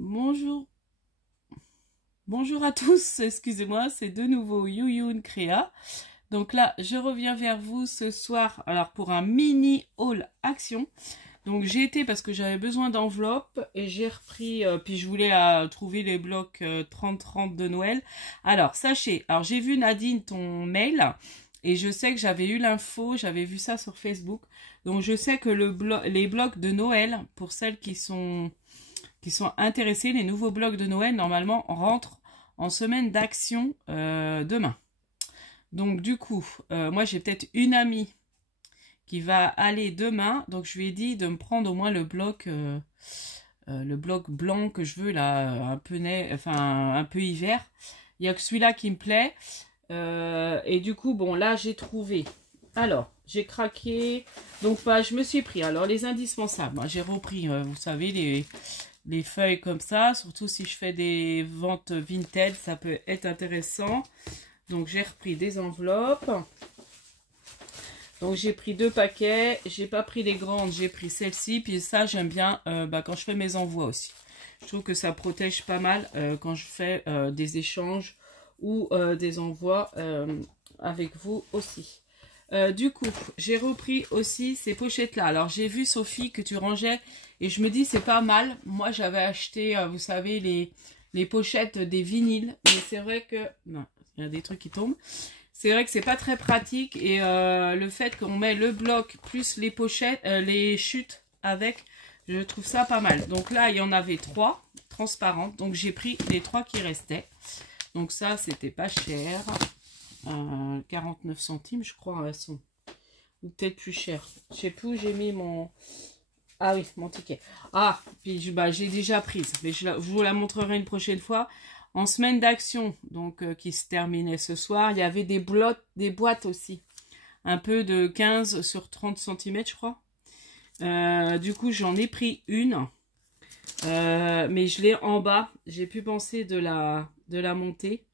Bonjour, bonjour à tous, excusez-moi, c'est de nouveau Youyun Créa. Donc là, je reviens vers vous ce soir, alors pour un mini haul action. Donc j'ai été parce que j'avais besoin d'enveloppes et j'ai repris, puis je voulais trouver les blocs 30-30 de Noël. Alors sachez, alors j'ai vu Nadine ton mail et je sais que j'avais eu l'info, j'avais vu ça sur Facebook. Donc je sais que les blocs de Noël, pour celles qui sont intéressés, les nouveaux blocs de Noël, normalement, rentrent en semaine d'action demain. Donc, du coup, moi, j'ai peut-être une amie qui va aller demain. Donc, je lui ai dit de me prendre au moins le bloc blanc que je veux, là, un peu hiver. Il n'y a que celui-là qui me plaît. Et du coup, bon, là, j'ai trouvé. Alors, j'ai craqué. Donc, je me suis pris. Alors, les indispensables. Moi, j'ai repris, vous savez, les feuilles comme ça, surtout si je fais des ventes vintage, ça peut être intéressant. Donc j'ai repris des enveloppes. Donc j'ai pris 2 paquets, j'ai pas pris les grandes, j'ai pris celle-ci. Puis ça j'aime bien quand je fais mes envois aussi. Je trouve que ça protège pas mal quand je fais des échanges ou des envois avec vous aussi. Du coup, j'ai repris aussi ces pochettes-là. Alors, j'ai vu, Sophie, que tu rangeais et je me dis, c'est pas mal. Moi, j'avais acheté, vous savez, les pochettes des vinyles. Mais c'est vrai que... Non, il y a des trucs qui tombent. C'est vrai que c'est pas très pratique. Et le fait qu'on met le bloc plus les pochettes, les chutes avec, je trouve ça pas mal. Donc là, il y en avait 3 transparentes. Donc, j'ai pris les 3 qui restaient. Donc ça, c'était pas cher. 49 centimes, je crois, elles sont. Ou peut-être plus cher. Je sais plus où j'ai mis mon... Ah oui, mon ticket. Ah, puis j'ai déjà prise. Mais je vous la montrerai une prochaine fois. En semaine d'action, donc qui se terminait ce soir, il y avait des boîtes aussi. Un peu de 15 sur 30 cm, je crois. Du coup, j'en ai pris une. Mais je l'ai en bas. J'ai pu penser de la monter.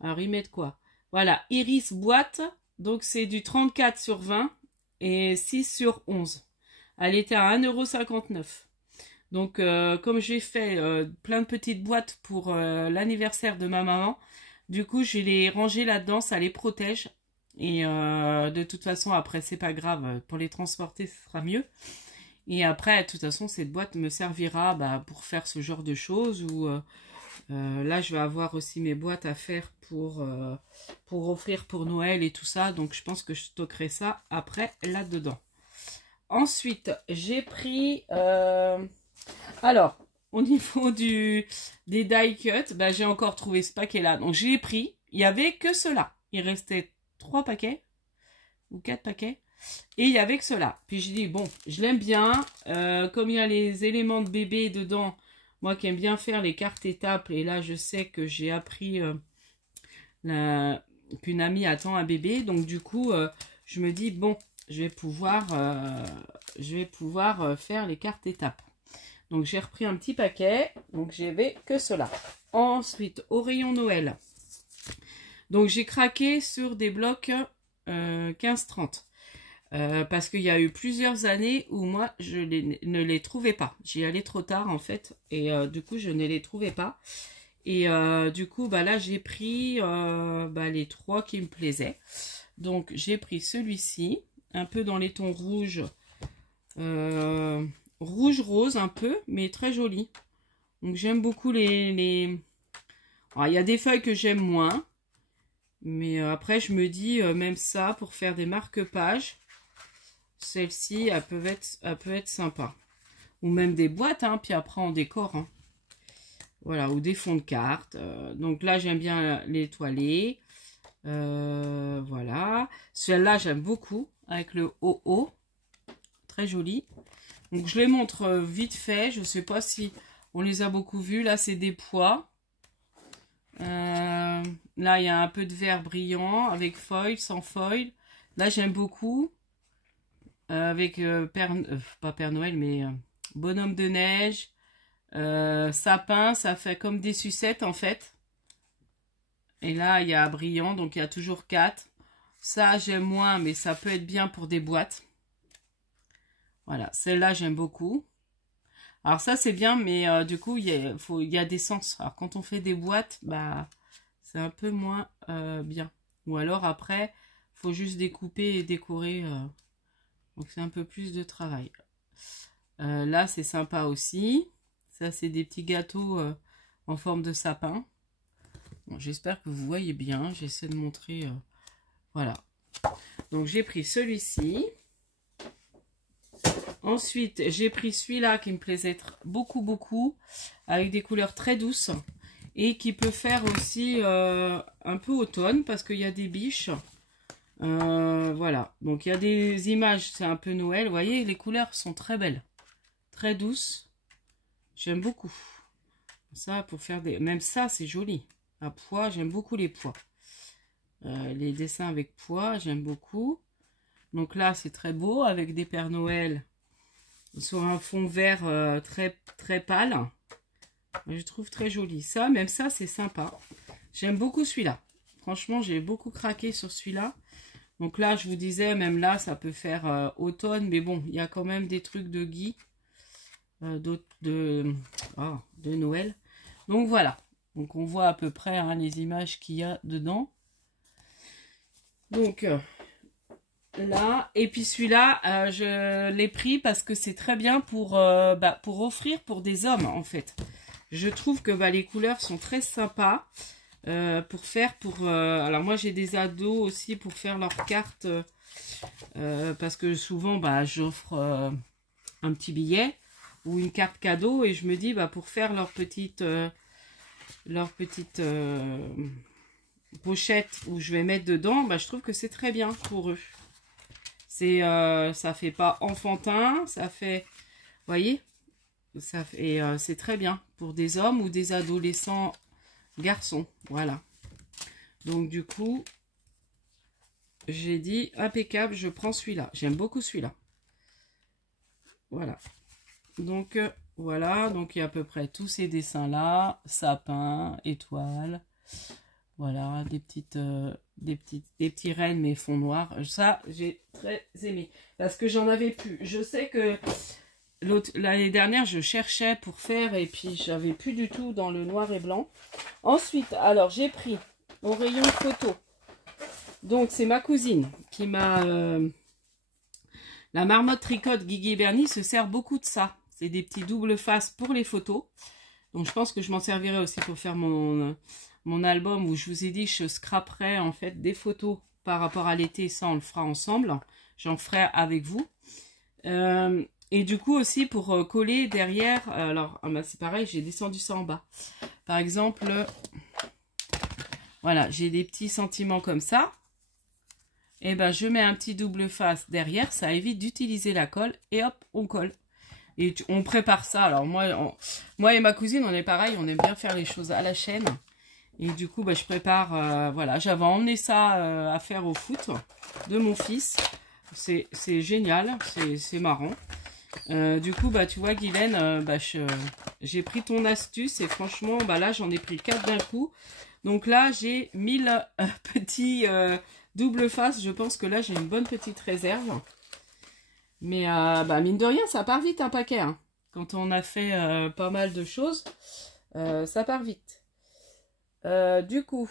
Alors, ils mettent quoi? Voilà, Iris boîte. Donc, c'est du 34 sur 20 et 6 sur 11. Elle était à 1,59 €. Donc, comme j'ai fait plein de petites boîtes pour l'anniversaire de ma maman, du coup, je les rangées là-dedans, ça les protège. Et de toute façon, après, c'est pas grave. Pour les transporter, ce sera mieux. Et après, de toute façon, cette boîte me servira pour faire ce genre de choses ou... là, je vais avoir aussi mes boîtes à faire pour offrir pour Noël et tout ça. Donc, je pense que je stockerai ça après là-dedans. Ensuite, j'ai pris... alors, au niveau des die cut, j'ai encore trouvé ce paquet-là. Donc, j'ai pris. Il n'y avait que cela. Il restait 3 paquets ou 4 paquets. Et il n'y avait que cela. Puis, j'ai dit, bon, je l'aime bien. Comme il y a les éléments de bébé dedans... Moi qui aime bien faire les cartes étapes, et là je sais que j'ai appris qu'une amie attend un bébé, donc du coup je me dis bon, je vais pouvoir faire les cartes étapes. Donc j'ai repris un petit paquet, donc j'avais que cela. Ensuite, au rayon Noël, donc j'ai craqué sur des blocs 15-30. Parce qu'il y a eu plusieurs années où moi je ne les trouvais pas. J'y allais trop tard en fait et du coup je ne les trouvais pas. Et du coup là j'ai pris les 3 qui me plaisaient. Donc j'ai pris celui-ci, un peu dans les tons rouges, rouge-rose un peu, mais très joli. Donc j'aime beaucoup les... Alors, il y a des feuilles que j'aime moins. Mais après je me dis même ça pour faire des marque-pages. Celle-ci, elle peut être sympa. Ou même des boîtes, hein, puis après on décore. Hein. Voilà, ou des fonds de cartes. Donc là, j'aime bien l'étoilé. Voilà. Celle-là, j'aime beaucoup, avec le OO. Très joli. Donc je les montre vite fait. Je ne sais pas si on les a beaucoup vus. Là, c'est des pois. Là, il y a un peu de vert brillant, avec foil, sans foil. Là, j'aime beaucoup. Avec pas Père Noël, mais bonhomme de neige, sapin, ça fait comme des sucettes en fait. Et là, il y a brillant, donc il y a toujours 4. Ça, j'aime moins, mais ça peut être bien pour des boîtes. Voilà, celle-là, j'aime beaucoup. Alors ça c'est bien, mais du coup il y a des sens. Alors quand on fait des boîtes, bah c'est un peu moins bien. Ou alors après, faut juste découper et décorer. Donc c'est un peu plus de travail. Là c'est sympa aussi. Ça c'est des petits gâteaux en forme de sapin. Bon, j'espère que vous voyez bien. J'essaie de montrer. Voilà. Donc j'ai pris celui-ci. Ensuite, j'ai pris celui-là qui me plaisait beaucoup, avec des couleurs très douces et qui peut faire aussi un peu automne parce qu'il y a des biches. Voilà, donc il y a des images, c'est un peu Noël. Vous voyez, les couleurs sont très belles, très douces. J'aime beaucoup. Ça, pour faire des... Même ça, c'est joli. À pois, j'aime beaucoup les pois. Les dessins avec pois, j'aime beaucoup. Donc là, c'est très beau avec des Pères Noël sur un fond vert très pâle. Je trouve très joli. Ça, même ça, c'est sympa. J'aime beaucoup celui-là. Franchement, j'ai beaucoup craqué sur celui-là. Donc là, je vous disais, même là, ça peut faire automne. Mais bon, il y a quand même des trucs de Guy. De Noël. Donc voilà. Donc on voit à peu près hein, les images qu'il y a dedans. Donc... là, et puis celui-là, je l'ai pris parce que c'est très bien pour offrir pour des hommes, en fait. Je trouve que les couleurs sont très sympas pour faire alors moi, j'ai des ados aussi pour faire leurs cartes parce que souvent, j'offre un petit billet ou une carte cadeau et je me dis, pour faire leur petite pochette où je vais mettre dedans, je trouve que c'est très bien pour eux. Ça fait pas enfantin, ça fait, vous voyez, ça fait, c'est très bien pour des hommes ou des adolescents garçons, voilà. Donc du coup, j'ai dit impeccable, je prends celui-là. J'aime beaucoup celui-là. Voilà. Donc voilà, donc il y a à peu près tous ces dessins-là, sapin, étoile. Voilà, des petits rennes, mais fond noir. Ça, j'ai très aimé. Parce que j'en avais plus. Je sais que l'année dernière, je cherchais pour faire. Et puis, j'avais plus du tout dans le noir et blanc. Ensuite, alors, j'ai pris au rayon photo. Donc, c'est ma cousine qui m'a... la marmotte tricote Guigui Bernie se sert beaucoup de ça. C'est des petits double faces pour les photos. Donc, je pense que je m'en servirai aussi pour faire mon album où je vous ai dit je scraperai en fait des photos par rapport à l'été. Ça on le fera ensemble, j'en ferai avec vous et du coup aussi pour coller derrière. Alors c'est pareil, j'ai descendu ça en bas par exemple. Voilà, j'ai des petits sentiments comme ça et je mets un petit double face derrière, ça évite d'utiliser la colle et hop on colle et on prépare ça. Alors moi et ma cousine on est pareil, on aime bien faire les choses à la chaîne. Et du coup, je prépare, voilà, j'avais emmené ça à faire au foot de mon fils. C'est génial, c'est marrant. Du coup, tu vois, Guylaine, j'ai pris ton astuce et franchement, là, j'en ai pris 4 d'un coup. Donc là, j'ai 1000 petits double face. Je pense que là, j'ai une bonne petite réserve. Mais, mine de rien, ça part vite un paquet. Hein. Quand on a fait pas mal de choses, ça part vite. Du coup,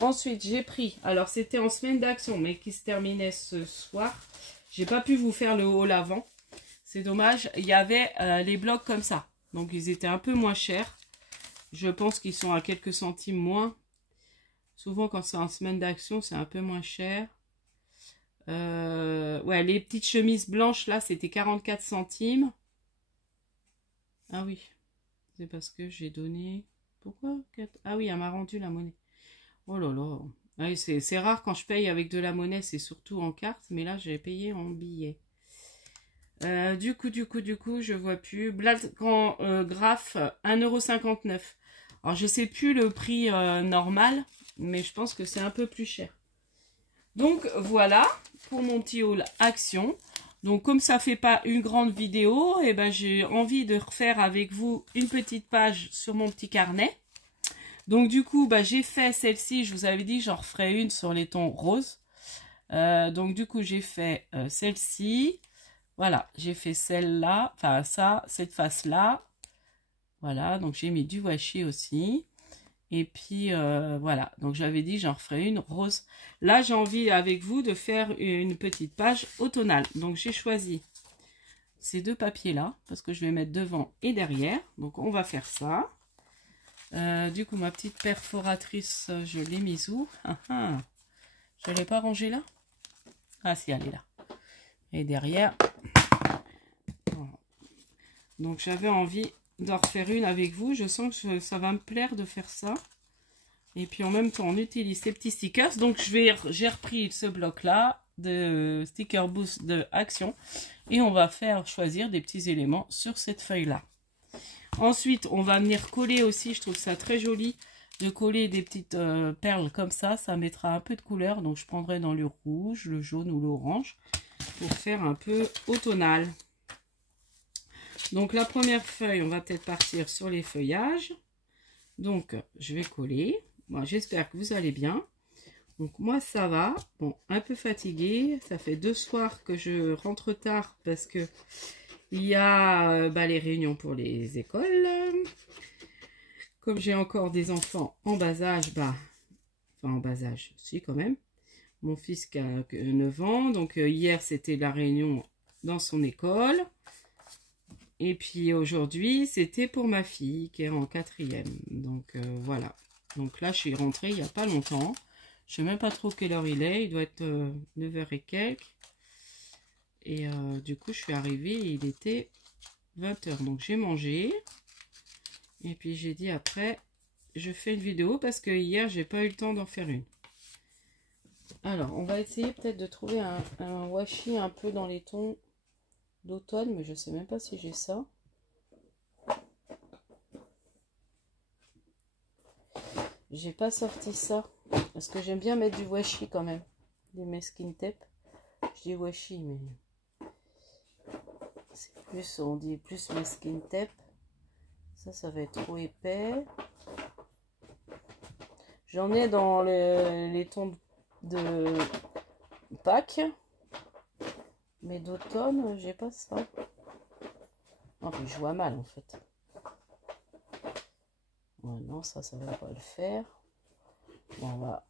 ensuite j'ai pris, alors c'était en semaine d'action mais qui se terminait ce soir. J'ai pas pu vous faire le haul avant, c'est dommage. Il y avait les blocs comme ça, donc ils étaient un peu moins chers. Je pense qu'ils sont à quelques centimes moins. Souvent quand c'est en semaine d'action c'est un peu moins cher. Ouais, les petites chemises blanches là c'était 44 centimes. Ah oui, c'est parce que j'ai donné... Pourquoi? Ah oui, elle m'a rendu la monnaie. Oh là là. Ah oui, c'est rare quand je paye avec de la monnaie, c'est surtout en carte. Mais là, j'ai payé en billets. Du coup, je vois plus. Black Grand Graph, 1,59 €. Alors, je sais plus le prix normal, mais je pense que c'est un peu plus cher. Donc, voilà pour mon petit haul action. Donc, comme ça fait pas une grande vidéo, j'ai envie de refaire avec vous une petite page sur mon petit carnet. Donc, du coup, j'ai fait celle-ci. Je vous avais dit, j'en referai une sur les tons roses. Donc, du coup, j'ai fait celle-ci. Voilà, j'ai fait celle-là, enfin ça, cette face-là. Voilà, donc j'ai mis du washi aussi. Et puis voilà, donc j'avais dit j'en referai une rose. Là, j'ai envie avec vous de faire une petite page automnale. Donc j'ai choisi ces deux papiers-là, parce que je vais mettre devant et derrière. Donc on va faire ça. Du coup, ma petite perforatrice, je l'ai mise où? Je ne l'ai pas rangée là? Ah si, elle est là. Et derrière. Voilà. Donc j'avais envie d'en refaire une avec vous. Je sens que ça va me plaire de faire ça. Et puis en même temps, on utilise ces petits stickers. Donc j'ai repris ce bloc-là de Sticker Boost de Action. Et on va faire choisir des petits éléments sur cette feuille-là. Ensuite, on va venir coller aussi. Je trouve ça très joli de coller des petites perles comme ça. Ça mettra un peu de couleur. Donc je prendrai dans le rouge, le jaune ou l'orange pour faire un peu automnal. Donc la première feuille, on va peut-être partir sur les feuillages. Donc je vais coller. Bon, j'espère que vous allez bien. Donc moi ça va. Bon, un peu fatiguée. Ça fait 2 soirs que je rentre tard parce que il y a les réunions pour les écoles. Comme j'ai encore des enfants en bas âge, enfin en bas âge, si quand même. Mon fils qui a 9 ans. Donc hier c'était la réunion dans son école. Et puis aujourd'hui, c'était pour ma fille qui est en 4e. Donc voilà. Donc là, je suis rentrée il n'y a pas longtemps. Je ne sais même pas trop quelle heure il est. Il doit être 9h et quelques. Et du coup, je suis arrivée et il était 20h. Donc j'ai mangé. Et puis j'ai dit après, je fais une vidéo parce que hier, j'ai pas eu le temps d'en faire une. Alors, on va essayer peut-être de trouver un washi un peu dans les tons d'automne, mais je sais même pas si j'ai ça. J'ai pas sorti ça parce que j'aime bien mettre du washi quand même, des masking tape. Je dis washi, mais c'est plus, on dit plus masking tape. Ça va être trop épais. J'en ai dans les tons de Pâques, mais d'automne, j'ai pas ça. Non, puis je vois mal en fait. Ouais, non, ça va pas le faire. Bon, on va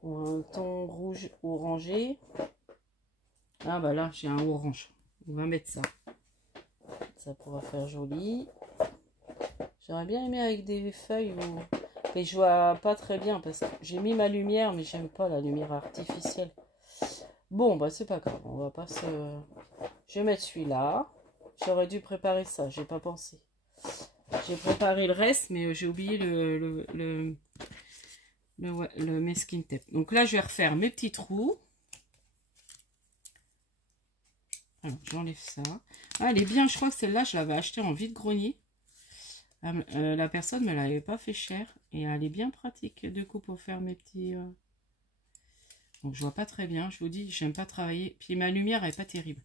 pour un ton rouge orangé. Ah bah là, j'ai un orange. On va mettre ça. Ça pourra faire joli. J'aurais bien aimé avec des feuilles où... Et je vois pas très bien parce que j'ai mis ma lumière, mais j'aime pas la lumière artificielle. Bon, bah c'est pas grave. On va pas se... Je vais mettre celui-là. J'aurais dû préparer ça, j'ai pas pensé. J'ai préparé le reste, mais j'ai oublié le masking tape. Donc là, je vais refaire mes petits trous. Alors, j'enlève ça. Ah, elle est bien. Je crois que celle-là, je l'avais achetée en vide-grenier. La personne me l'avait pas fait cher. Et elle est bien pratique, du coup, pour faire mes petits... Donc, je vois pas très bien. Je vous dis, j'aime pas travailler. Puis, ma lumière est pas terrible.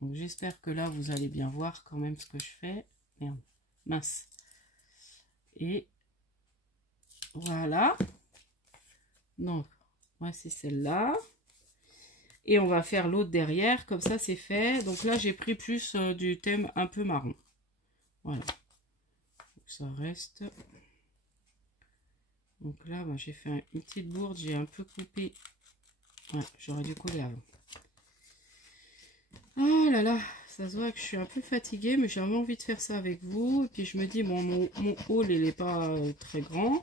Donc, j'espère que là, vous allez bien voir quand même ce que je fais. Merde. Mince. Et voilà. Donc, voici celle-là. Et on va faire l'autre derrière. Comme ça, c'est fait. Donc là, j'ai pris plus du thème un peu marron. Voilà. Donc, ça reste. Donc là, bah, j'ai fait une petite bourde. J'ai un peu coupé. Ouais, j'aurais dû coller avant. Oh là là, ça se voit que je suis un peu fatiguée, mais j'avais envie de faire ça avec vous. Et puis je me dis, bon, mon haul, il n'est pas très grand.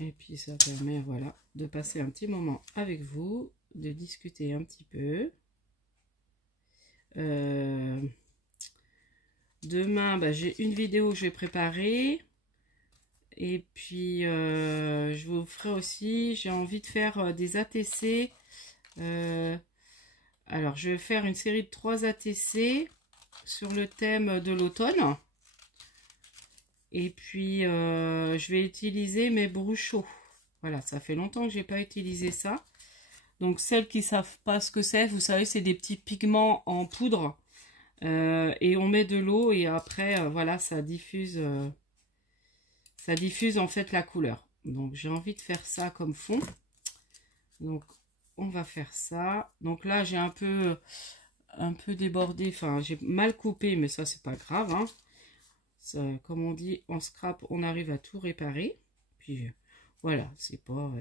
Et puis ça permet, voilà, de passer un petit moment avec vous, de discuter un petit peu. Demain, bah, j'ai une vidéo que je vais préparer. Et puis, je vous ferai aussi, j'ai envie de faire des ATC. Alors, je vais faire une série de 3 ATC sur le thème de l'automne. Et puis, je vais utiliser mes bruchos. Voilà, ça fait longtemps que je n'ai pas utilisé ça. Donc, celles qui ne savent pas ce que c'est, vous savez, c'est des petits pigments en poudre. Et on met de l'eau et après, voilà, ça diffuse en fait la couleur. Donc j'ai envie de faire ça comme fond. Donc on va faire ça. Donc là j'ai un peu débordé, enfin j'ai mal coupé, mais ça c'est pas grave, hein. Ça, comme on dit en scrap, on arrive à tout réparer. Puis voilà, c'est pas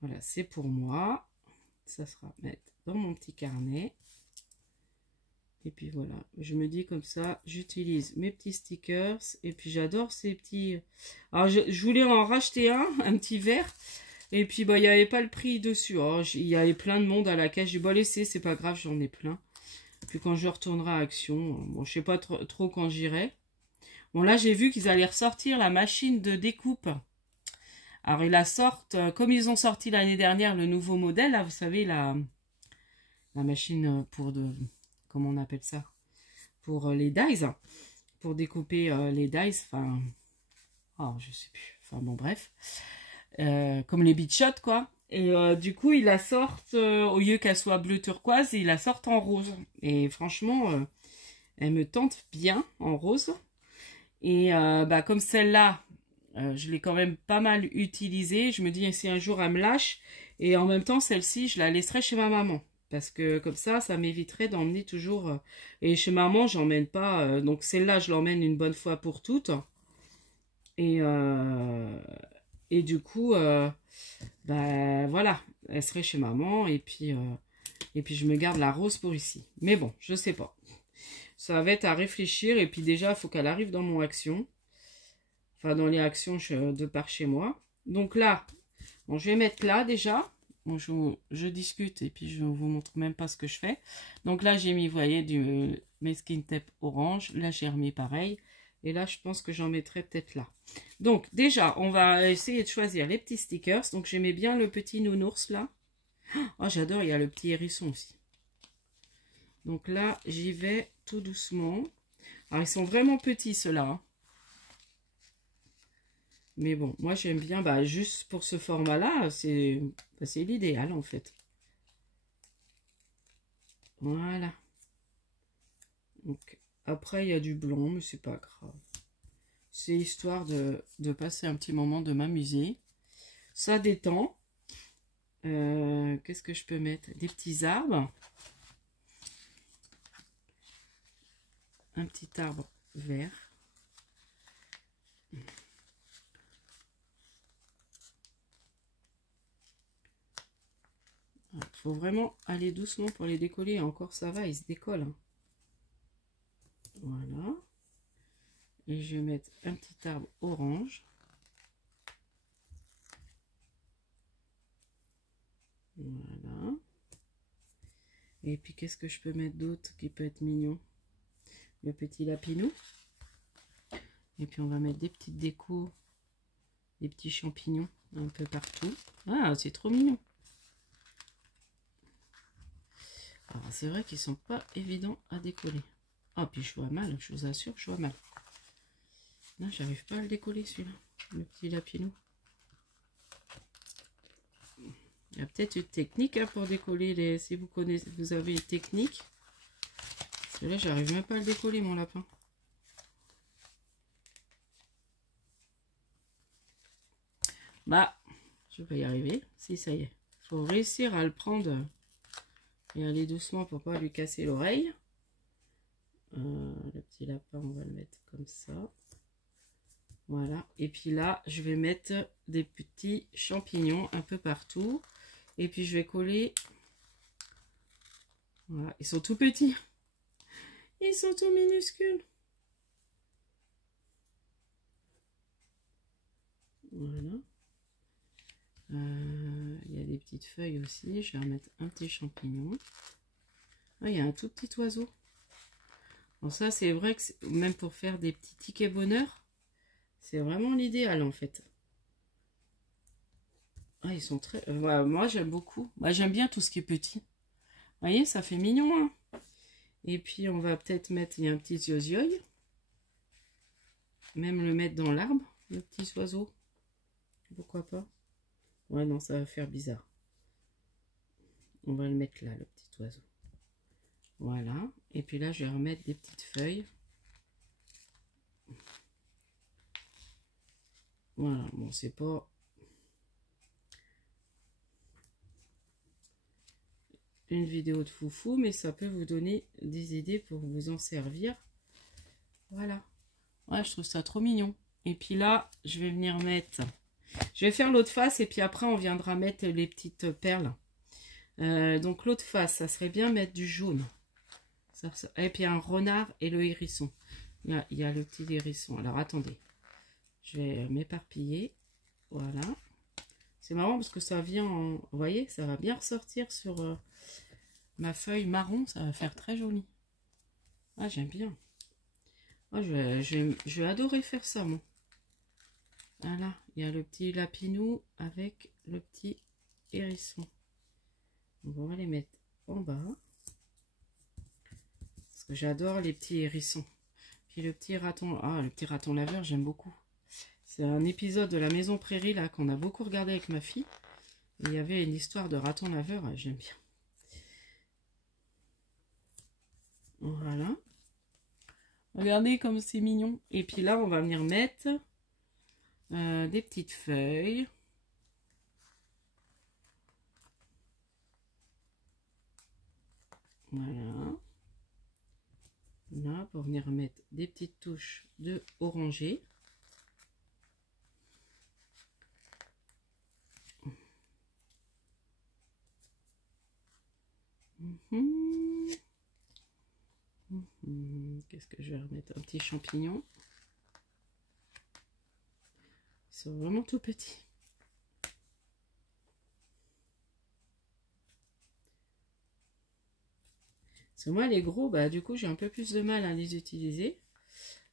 voilà, c'est pour moi. Ça sera mettre dans mon petit carnet. Et puis voilà, je me dis comme ça, j'utilise mes petits stickers. Et puis j'adore ces petits... Alors je voulais en racheter un petit vert. Et puis bah il n'y avait pas le prix dessus. Oh, il y avait plein de monde à la caisse. J'ai pas laissé, c'est pas grave, j'en ai plein. Puis quand je retournerai à Action, bon je sais pas trop quand j'irai. Bon là j'ai vu qu'ils allaient ressortir la machine de découpe. Alors ils la sortent, comme ils ont sorti l'année dernière le nouveau modèle, là, vous savez, la machine pour de... Comment on appelle ça? Pour les dies, pour découper les dies, enfin... Oh, je sais plus, enfin bon bref. Comme les Beach Shot, quoi. Et du coup, ils la sortent, au lieu qu'elle soit bleu turquoise, ils la sortent en rose. Et franchement, elle me tente bien en rose. Et bah, comme celle-là, je l'ai quand même pas mal utilisée. Je me dis, si un jour elle me lâche. Et en même temps, celle-ci, je la laisserai chez ma maman. Parce que comme ça m'éviterait d'emmener toujours... et chez maman, j'emmène pas... donc celle-là, je l'emmène une bonne fois pour toutes. Et du coup, bah, voilà, elle serait chez maman. Et puis je me garde la rose pour ici. Mais bon, je sais pas. Ça va être à réfléchir. Et puis déjà, il faut qu'elle arrive dans mon action. Enfin, dans les actions de par chez moi. Donc là, bon, je vais mettre là déjà. Bon, je discute et puis je vous montre même pas ce que je fais. Donc là, j'ai mis, vous voyez, du masking tape orange. Là, j'ai remis pareil. Et là, je pense que j'en mettrai peut-être là. Donc déjà, on va essayer de choisir les petits stickers. Donc j'aimais bien le petit nounours là. Oh, j'adore, il y a le petit hérisson aussi. Donc là, j'y vais tout doucement. Alors, ils sont vraiment petits ceux-là, hein. Mais bon, moi j'aime bien, bah, juste pour ce format-là, c'est l'idéal en fait. Voilà. Donc, après, il y a du blanc, mais c'est pas grave. C'est histoire de passer un petit moment, de m'amuser. Ça détend. Qu'est-ce que je peux mettre? Des petits arbres. Un petit arbre vert. Il faut vraiment aller doucement pour les décoller. Encore ça va, ils se décollent, hein. Voilà. Et je vais mettre un petit arbre orange. Voilà. Et puis qu'est-ce que je peux mettre d'autre qui peut être mignon? Le petit lapinou. Et puis on va mettre des petites décos, des petits champignons un peu partout. Ah, c'est trop mignon. Alors c'est vrai qu'ils sont pas évidents à décoller. Ah, puis je vois mal, je vous assure, je vois mal. Là, j'arrive pas à le décoller celui-là, le petit lapinou. Il y a peut-être une technique, hein, pour décoller les... Si vous connaissez, vous avez une technique. Parce que là, j'arrive même pas à le décoller, mon lapin. Bah, je vais y arriver. Si, ça y est. Il faut réussir à le prendre et aller doucement pour pas lui casser l'oreille. Le petit lapin, on va le mettre comme ça. Voilà. Et puis là, je vais mettre des petits champignons un peu partout. Et puis, je vais coller. Voilà. Ils sont tout petits. Ils sont tout minuscules. Voilà. Il y a des petites feuilles aussi. Je vais remettre un petit champignon. Ah, il y a un tout petit oiseau. Bon, ça, c'est vrai que même pour faire des petits tickets bonheur, c'est vraiment l'idéal en fait. Ah, ils sont très... voilà, moi, j'aime beaucoup. Moi, j'aime bien tout ce qui est petit. Vous voyez, ça fait mignon, hein. Et puis, on va peut-être mettre... Il y a un petit ziozioi. Même le mettre dans l'arbre, le petit oiseau. Pourquoi pas? Ouais, non, ça va faire bizarre. On va le mettre là, le petit oiseau. Voilà. Et puis là, je vais remettre des petites feuilles. Voilà, bon, c'est pas une vidéo de foufou, mais ça peut vous donner des idées pour vous en servir. Voilà. Ouais, je trouve ça trop mignon. Et puis là, je vais venir mettre... Je vais faire l'autre face et puis après, on viendra mettre les petites perles. Donc l'autre face, ça serait bien mettre du jaune. Et puis un renard et le hérisson. Il y a le petit hérisson. Alors attendez. Je vais m'éparpiller. Voilà. C'est marrant parce que ça vient en... Vous voyez, ça va bien ressortir sur ma feuille marron. Ça va faire très joli. Ah, j'aime bien. Ah, je vais adorer faire ça, moi. Voilà. Il y a le petit lapinou avec le petit hérisson. Donc, on va les mettre en bas. Parce que j'adore les petits hérissons. Puis le petit raton... Ah, le petit raton laveur, j'aime beaucoup. C'est un épisode de la Maison Prairie là qu'on a beaucoup regardé avec ma fille. Et il y avait une histoire de raton laveur, j'aime bien. Voilà. Regardez comme c'est mignon. Et puis là, on va venir mettre des petites feuilles. Voilà. Là, pour venir mettre des petites touches de orangé. Qu'est-ce que je vais remettre? Un petit champignon. Ils sont vraiment tout petits. Parce que moi, les gros, bah, du coup, j'ai un peu plus de mal à les utiliser.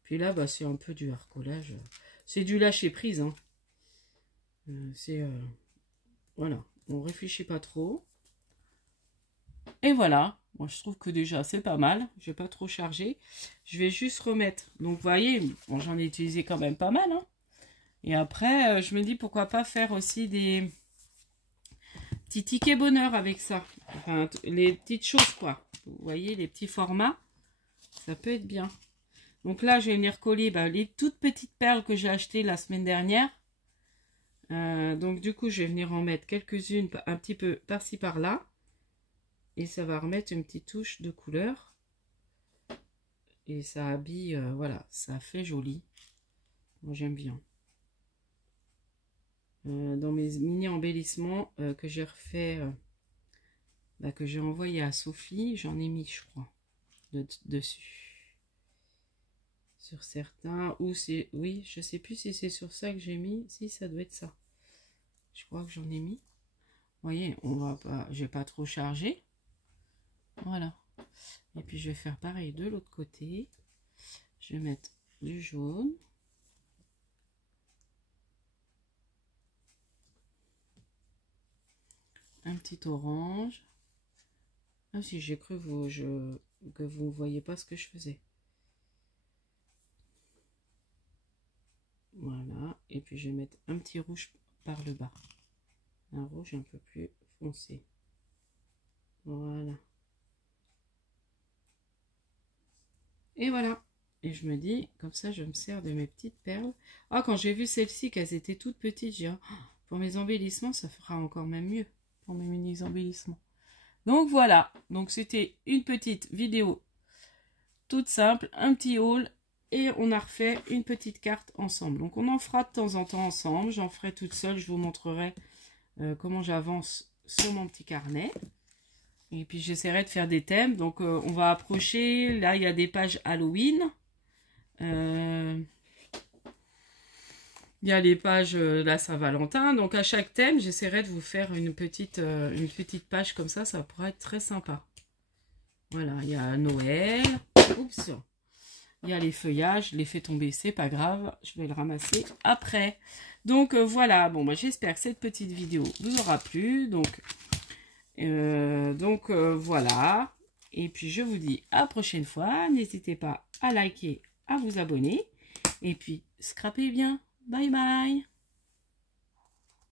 Puis là, bah, c'est un peu du harcolage. C'est du lâcher prise. Hein. Voilà, on réfléchit pas trop. Et voilà, moi je trouve que déjà c'est pas mal. Je vais pas trop charger. Je vais juste remettre. Donc vous voyez, bon, j'en ai utilisé quand même pas mal. Hein. Et après, je me dis pourquoi pas faire aussi des petits tickets bonheur avec ça. Enfin, les petites choses quoi. Vous voyez, les petits formats. Ça peut être bien. Donc là, je vais venir coller les toutes petites perles que j'ai achetées la semaine dernière. Donc du coup, je vais venir en mettre quelques-unes un petit peu par-ci par-là. Et ça va remettre une petite touche de couleur. Et ça habille, voilà, ça fait joli. Moi, j'aime bien. Dans mes mini embellissements que j'ai refait, que j'ai envoyé à Sophie, j'en ai mis, je crois, dessus. Sur certains, ou c'est, oui, je sais plus si c'est sur ça que j'ai mis. Si, ça doit être ça. Je crois que j'en ai mis. Vous voyez, on va pas, j'ai pas trop chargé. Voilà. Et puis je vais faire pareil de l'autre côté. Je vais mettre du jaune. Un petit orange. Ah si, j'ai cru que vous ne voyez pas ce que je faisais. Voilà. Et puis je vais mettre un petit rouge par le bas. Un rouge un peu plus foncé. Voilà. Et voilà. Et je me dis, comme ça, je me sers de mes petites perles. Ah, quand j'ai vu celles-ci, qu'elles étaient toutes petites, j'ai dit, oh, pour mes embellissements, ça fera encore même mieux. Pour mes mini embellissements. Donc voilà. Donc c'était une petite vidéo toute simple, un petit haul. Et on a refait une petite carte ensemble. Donc on en fera de temps en temps ensemble. J'en ferai toute seule. Je vous montrerai comment j'avance sur mon petit carnet. Et puis j'essaierai de faire des thèmes. Donc on va approcher. Là il y a des pages Halloween. Il y a les pages de la Saint-Valentin. Donc à chaque thème, j'essaierai de vous faire une petite page comme ça. Ça pourrait être très sympa. Voilà, il y a Noël. Oups. Il y a les feuillages, je les fais tomber, c'est pas grave. Je vais le ramasser après. Donc voilà, bon, bah, j'espère que cette petite vidéo vous aura plu. Donc voilà. Et puis je vous dis à la prochaine fois. N'hésitez pas à liker, à vous abonner. Et puis scrapez bien. Bye bye.